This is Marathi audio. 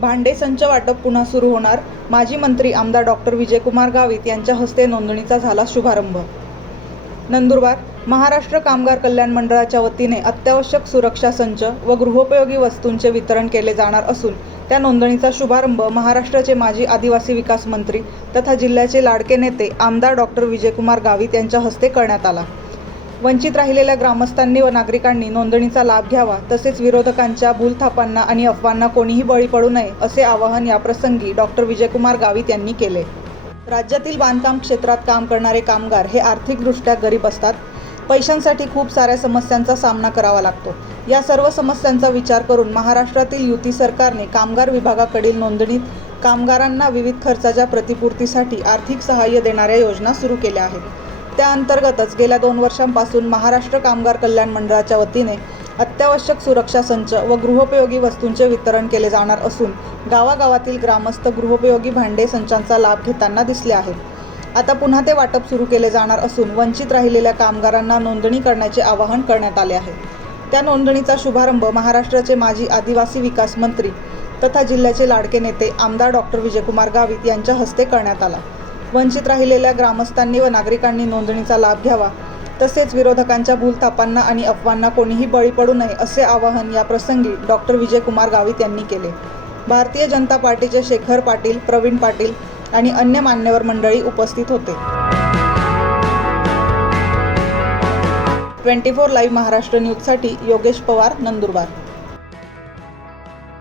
भांडे संच वाटप पुन्हा सुरू होणार. माजी मंत्री आमदार डॉक्टर विजयकुमार गावित यांच्या हस्ते नोंदणीचा झाला शुभारंभ. नंदुरबार महाराष्ट्र कामगार कल्याण मंडळाच्या वतीने अत्यावश्यक सुरक्षा संच व गृहोपयोगी वस्तूंचे वितरण केले जाणार असून त्या नोंदणीचा शुभारंभ महाराष्ट्राचे माजी आदिवासी विकास मंत्री तथा जिल्ह्याचे लाडके नेते आमदार डॉक्टर विजयकुमार गावित यांच्या हस्ते करण्यात आला. वंचित राहिलेल्या ग्रामस्थांनी व नागरिकांनी नोंदणीचा लाभ घ्यावा तसेच विरोधकांच्या भूलथापांना आणि अफवांना कोणीही बळी पडू नये असे आवाहन याप्रसंगी डॉक्टर विजयकुमार गावित यांनी केले. राज्यातील बांधकाम क्षेत्रात काम करणारे कामगार हे आर्थिकदृष्ट्या गरीब असतात. पैशांसाठी खूप साऱ्या समस्यांचा सामना करावा लागतो. या सर्व समस्यांचा विचार करून महाराष्ट्रातील युती सरकारने कामगार विभागाकडील नोंदणीत कामगारांना विविध खर्चाच्या प्रतिपूर्तीसाठी आर्थिक सहाय्य देणाऱ्या योजना सुरू केल्या आहेत. त्या अंतर्गतच गेल्या दोन वर्षांपासून महाराष्ट्र कामगार कल्याण मंडळाच्या वतीने अत्यावश्यक सुरक्षा संच व गृहोपयोगी वस्तूंचे वितरण केले जाणार असून गावागावातील ग्रामस्थ गृहोपयोगी भांडे संचांचा लाभ घेताना दिसले आहेत. आता पुन्हा ते वाटप सुरू केले जाणार असून वंचित राहिलेल्या कामगारांना नोंदणी करण्याचे आवाहन करण्यात आले आहे. त्या नोंदणीचा शुभारंभ महाराष्ट्राचे माजी आदिवासी विकास मंत्री तथा जिल्ह्याचे लाडके नेते आमदार डॉक्टर विजयकुमार गावित यांच्या हस्ते करण्यात आला. वंचित राहिलेल्या ग्रामस्थांनी व नागरिकांनी नोंदणीचा लाभ घ्यावा. तसेच विरोधकांच्या भूलथापांना आणि अफवांना कोणीही बळी पडू नये असे आवाहन या प्रसंगी डॉक्टर विजयकुमार गावित यांनी केले. भारतीय जनता पार्टीचे शेखर पाटील प्रवीण पाटील आणि अन्य मान्यवर मंडळी उपस्थित होते. ट्वेंटी फोर लाईव्ह महाराष्ट्र न्यूजसाठी योगेश पवार नंदुरबार.